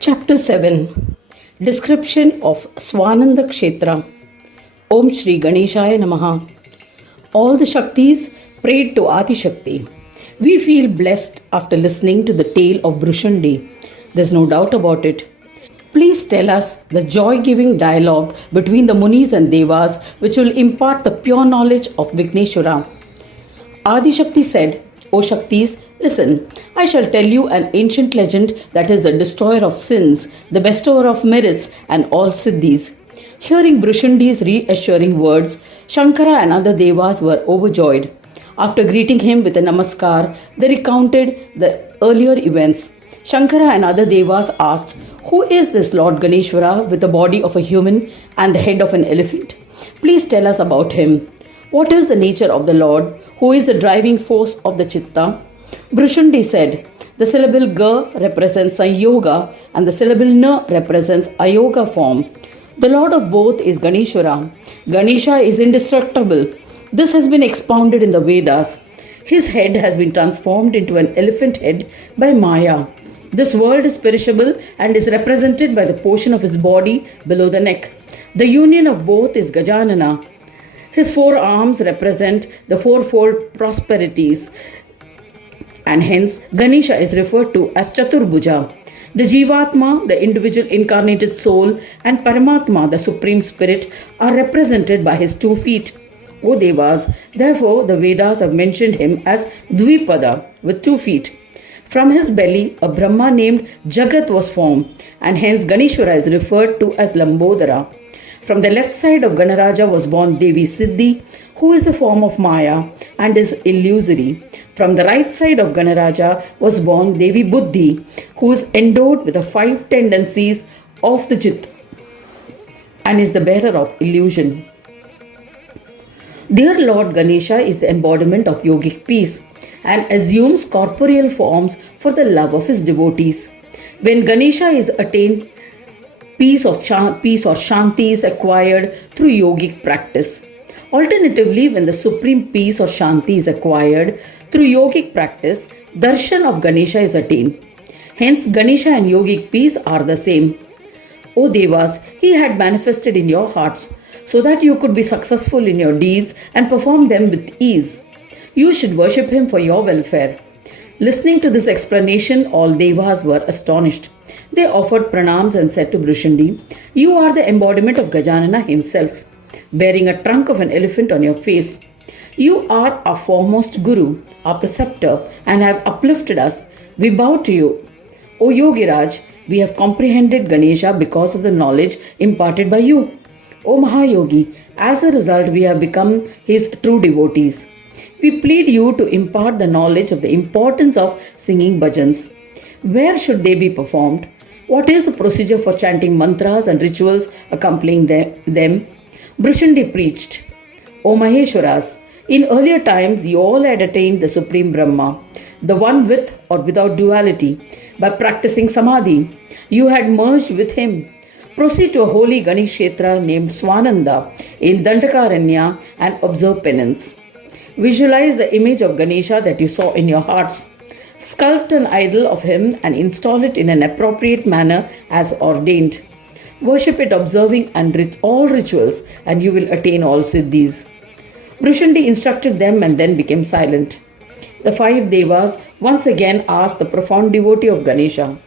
Chapter 7. Description of Svananda Kshetra. Om Shri Ganeshaya Namaha. All the Shaktis prayed to Adi Shakti. We feel blessed after listening to the tale of Brushandi. There's no doubt about it. Please tell us the joy-giving dialogue between the Munis and Devas which will impart the pure knowledge of Vigneshwara. Adi Shakti said, O Shaktis, listen, I shall tell you an ancient legend that is the destroyer of sins, the bestower of merits and all siddhis. Hearing Brushandi's reassuring words, Shankara and other devas were overjoyed. After greeting him with a namaskar, they recounted the earlier events. Shankara and other devas asked, who is this Lord Ganeshwara with the body of a human and the head of an elephant? Please tell us about him. What is the nature of the Lord? Who is the driving force of the Chitta? Brushandi said, the syllable Ga represents Sanyoga and the syllable Na represents Ayoga form. The Lord of both is Ganeshwara. Ganesha is indestructible. This has been expounded in the Vedas. His head has been transformed into an elephant head by Maya. This world is perishable and is represented by the portion of his body below the neck. The union of both is Gajanana. His four arms represent the fourfold prosperities, and hence Ganesha is referred to as Chaturbuja. The Jivatma, the individual incarnated soul, and Paramatma, the supreme spirit, are represented by his 2 feet. O Devas, therefore the Vedas have mentioned him as Dvipada, with 2 feet. From his belly, a Brahma named Jagat was formed, and hence Ganeshwara is referred to as Lambodara. From the left side of Ganaraja was born Devi Siddhi, who is the form of Maya and is illusory. From the right side of Ganaraja was born Devi Buddhi, who is endowed with the 5 tendencies of the Chit and is the bearer of illusion. Dear Lord Ganesha is the embodiment of yogic peace and assumes corporeal forms for the love of his devotees. When Ganesha is attained, peace or shanti is acquired through yogic practice. Alternatively, when the supreme peace or shanti is acquired through yogic practice, darshan of Ganesha is attained. Hence, Ganesha and yogic peace are the same. O Devas, he had manifested in your hearts so that you could be successful in your deeds and perform them with ease. You should worship him for your welfare. Listening to this explanation, all Devas were astonished. They offered pranams and said to Brushandi, you are the embodiment of Gajanana himself, bearing a trunk of an elephant on your face. You are our foremost Guru, our preceptor, and have uplifted us. We bow to you. O Yogiraj, we have comprehended Ganesha because of the knowledge imparted by you. O Mahayogi, as a result we have become his true devotees. We plead you to impart the knowledge of the importance of singing bhajans. Where should they be performed? What is the procedure for chanting mantras and rituals accompanying them? Brushandi preached, O Maheshwaras, in earlier times you all had attained the Supreme Brahma, the one with or without duality. By practicing samadhi, you had merged with him. Proceed to a holy Ganesha Kshetra named Svananda in Dandakaranya and observe penance. Visualize the image of Ganesha that you saw in your hearts. Sculpt an idol of him and install it in an appropriate manner as ordained. Worship it observing all rituals and you will attain all siddhis. Brushandi instructed them and then became silent. The 5 devas once again asked the profound devotee of Ganesha,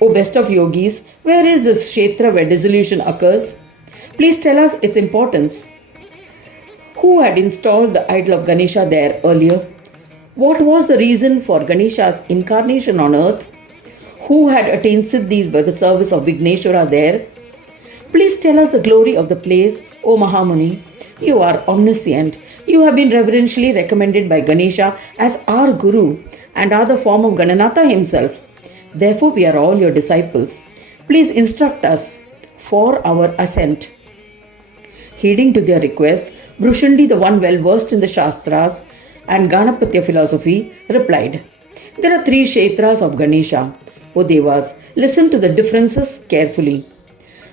O best of yogis, where is this kshetra where dissolution occurs? Please tell us its importance. Who had installed the idol of Ganesha there earlier? What was the reason for Ganesha's incarnation on earth? Who had attained siddhis by the service of Vigneshwara there? Please tell us the glory of the place, O Mahamuni. You are omniscient. You have been reverentially recommended by Ganesha as our Guru and are the form of Gananatha himself. Therefore, we are all your disciples. Please instruct us for our ascent. Heeding to their request, Brushandi, the one well versed in the Shastras and Ganapatya philosophy, replied, there are 3 Kshetras of Ganesha. O Devas, listen to the differences carefully.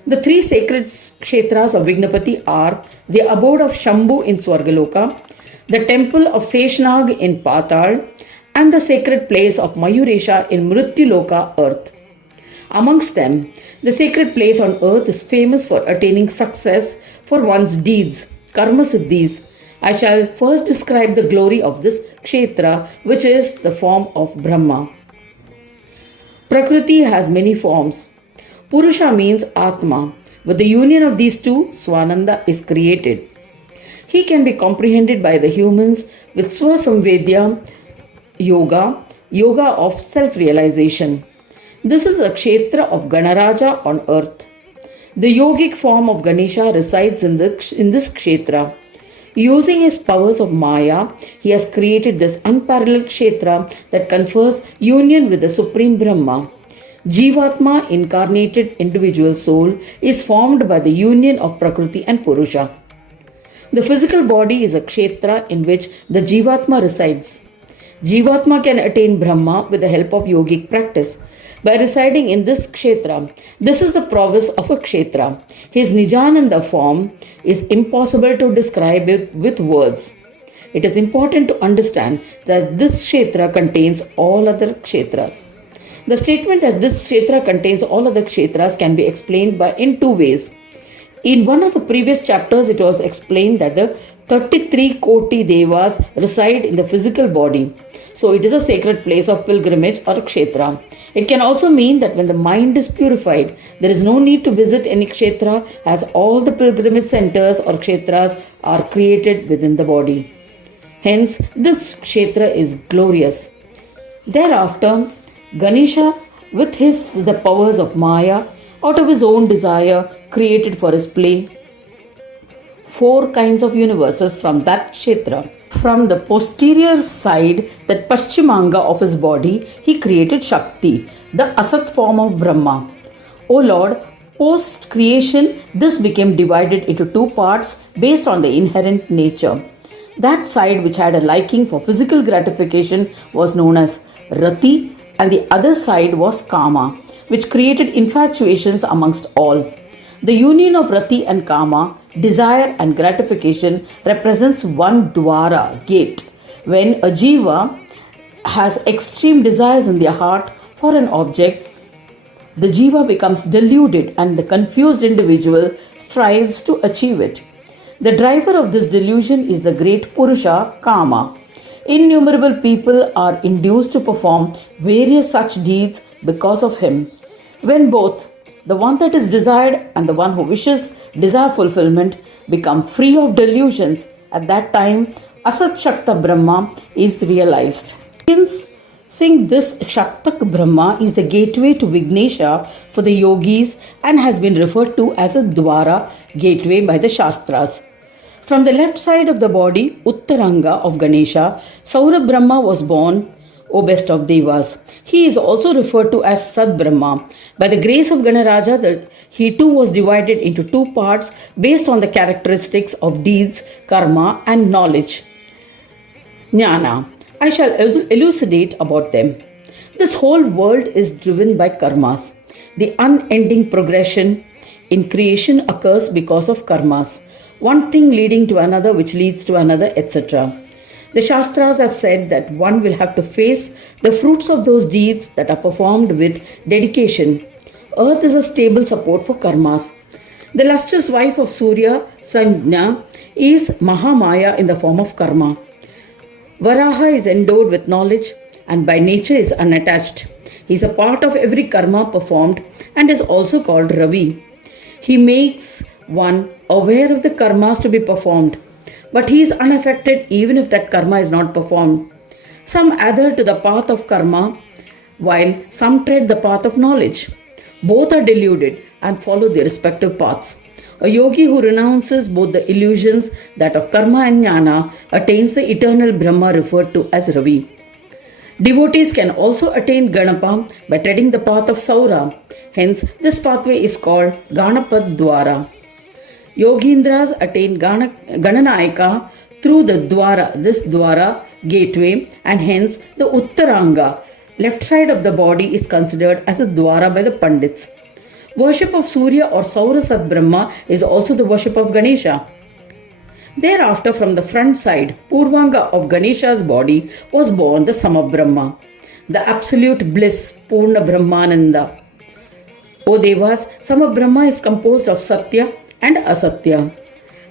The 3 sacred Kshetras of Vignapati are the abode of Shambhu in Swargaloka, the temple of Seshnag in Patal, and the sacred place of Mayuresha in Mrityuloka earth. Amongst them, the sacred place on earth is famous for attaining success for one's deeds, karma siddhis. I shall first describe the glory of this kshetra, which is the form of Brahma. Prakriti has many forms. Purusha means Atma. With the union of these two, Svananda is created. He can be comprehended by the humans with Swasamvedya yoga, yoga of self-realization. This is a kshetra of Ganaraja on earth. The yogic form of Ganesha resides in this kshetra. Using his powers of Maya, he has created this unparalleled kshetra that confers union with the Supreme Brahma. Jivatma, incarnated individual soul, is formed by the union of Prakriti and Purusha. The physical body is a kshetra in which the Jivatma resides. Jivatma can attain Brahma with the help of yogic practice by residing in this kshetra. This is the prowess of a kshetra. His Nijananda form is impossible to describe it with words. It is important to understand that this kshetra contains all other kshetras. The statement that this kshetra contains all other kshetras can be explained in two ways. In one of the previous chapters, it was explained that the 33 Koti Devas reside in the physical body. So it is a sacred place of pilgrimage or kshetra. It can also mean that when the mind is purified, there is no need to visit any kshetra, as all the pilgrimage centers or kshetras are created within the body. Hence, this kshetra is glorious. Thereafter, Ganesha, with the powers of Maya, out of his own desire, created for his play 4 kinds of universes from that kshetra. From the posterior side, that Paschimanga of his body, he created Shakti, the Asat form of Brahma. O Lord, post creation, this became divided into 2 parts based on the inherent nature. That side which had a liking for physical gratification was known as Rati, and the other side was Kama, which created infatuations amongst all. The union of Rati and Kama, desire and gratification, represents one dwara, gate. When a jiva has extreme desires in their heart for an object, the jiva becomes deluded and the confused individual strives to achieve it. The driver of this delusion is the great Purusha, Kama. Innumerable people are induced to perform various such deeds because of him. When both the one that is desired and the one who wishes desire fulfillment become free of delusions, at that time Asat Shakta Brahma is realized. Since this Shaktak Brahma is the gateway to Vignesha for the yogis and has been referred to as a Dwara, gateway by the Shastras. From the left side of the body, Uttaranga of Ganesha, Saura Brahma was born, O best of Devas. He is also referred to as Sad Brahma. By the grace of Ganaraja, he too was divided into 2 parts based on the characteristics of deeds, karma and knowledge. Jnana. I shall elucidate about them. This whole world is driven by karmas. The unending progression in creation occurs because of karmas. One thing leading to another, which leads to another, etc. The Shastras have said that one will have to face the fruits of those deeds that are performed with dedication. Earth is a stable support for karmas. The lustrous wife of Surya, Sanjna, is Mahamaya in the form of karma. Varaha is endowed with knowledge and by nature is unattached. He is a part of every karma performed and is also called Ravi. He makes one aware of the karmas to be performed, but he is unaffected even if that karma is not performed. Some adhere to the path of karma, while some tread the path of knowledge. Both are deluded and follow their respective paths. A yogi who renounces both the illusions, that of karma and jnana, attains the eternal Brahma referred to as Ravi. Devotees can also attain Ganapa by treading the path of Saura. Hence, this pathway is called Ganapad Dwara. Yogindras attain Gananayaka through the Dwara, this Dwara gateway, and hence the Uttaranga, left side of the body, is considered as a Dwara by the Pandits. Worship of Surya or Saura Sat Brahma is also the worship of Ganesha. Thereafter, from the front side, Purvanga of Ganesha's body, was born the Sama Brahma, the absolute bliss, Purna Brahmananda. O Devas, Sama Brahma is composed of Satya and Asatya.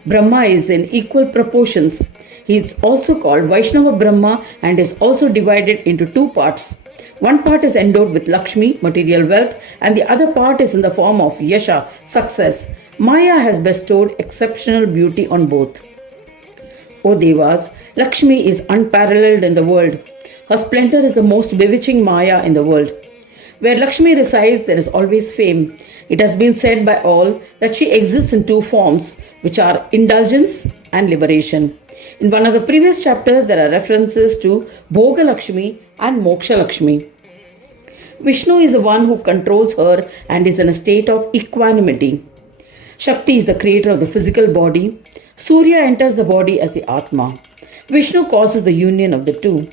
Brahma is in equal proportions. He is also called Vaishnava Brahma and is also divided into two parts. One part is endowed with Lakshmi, material wealth, and the other part is in the form of Yasha, success. Maya has bestowed exceptional beauty on both. O Devas, Lakshmi is unparalleled in the world. Her splendor is the most bewitching Maya in the world. Where Lakshmi resides, there is always fame. It has been said by all that she exists in two forms, which are indulgence and liberation. In one of the previous chapters, there are references to Bhoga Lakshmi and Moksha Lakshmi. Vishnu is the one who controls her and is in a state of equanimity. Shakti is the creator of the physical body. Surya enters the body as the Atma. Vishnu causes the union of the two.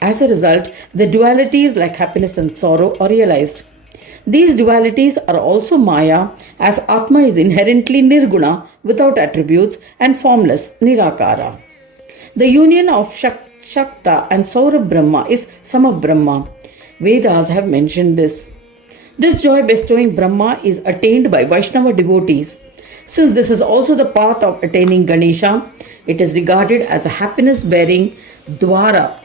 As a result, the dualities like happiness and sorrow are realized. These dualities are also Maya, as Atma is inherently Nirguna, without attributes, and formless, Nirakara. The union of Shakta and Saurabh Brahma is Samabrahma. Vedas have mentioned this. This joy bestowing Brahma is attained by Vaishnava devotees. Since this is also the path of attaining Ganesha, it is regarded as a happiness bearing Dwara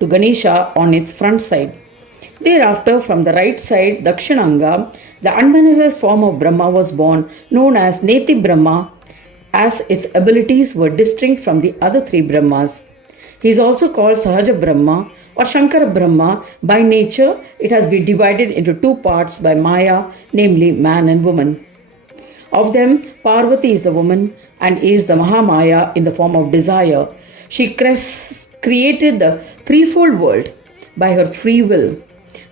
to Ganesha on its front side. Thereafter, from the right side, Dakshinanga, the unmanifest form of Brahma was born, known as Neti Brahma, as its abilities were distinct from the other three Brahmas. He is also called Sahaja Brahma or Shankara Brahma. By nature, it has been divided into two parts by Maya, namely man and woman. Of them, Parvati is the woman and is the Mahamaya in the form of desire. She created the threefold world by her free will.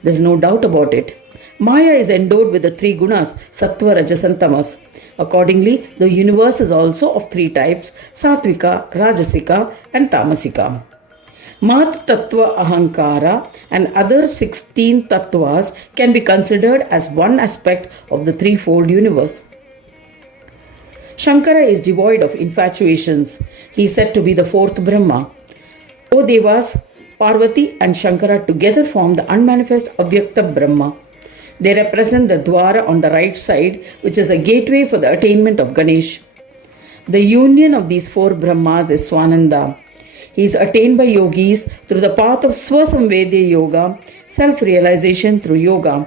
There is no doubt about it. Maya is endowed with the three gunas, Sattva, Rajas and Tamas. Accordingly, the universe is also of three types, Satvika, Rajasika and Tamasika. Mat Tattva Ahankara and other 16 Tattvas can be considered as one aspect of the threefold universe. Shankara is devoid of infatuations. He is said to be the fourth Brahma. O Devas, Parvati and Shankara together form the unmanifest Avyakta Brahma. They represent the Dwara on the right side, which is a gateway for the attainment of Ganesh. The union of these four Brahmas is Svananda. He is attained by yogis through the path of Swasamvedya Yoga, self-realization through yoga.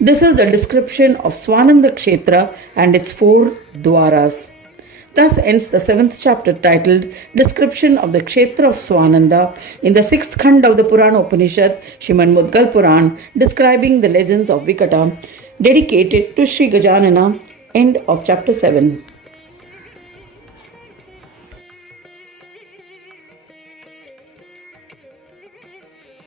This is the description of Svananda Kshetra and its four Dwaras. Thus ends the 7th chapter titled Description of the Kshetra of Svananda in the 6th Khand of the Purana Upanishad, Srimad Mudgal Puran, describing the legends of Vikata, dedicated to Sri Gajanana. End of chapter 7.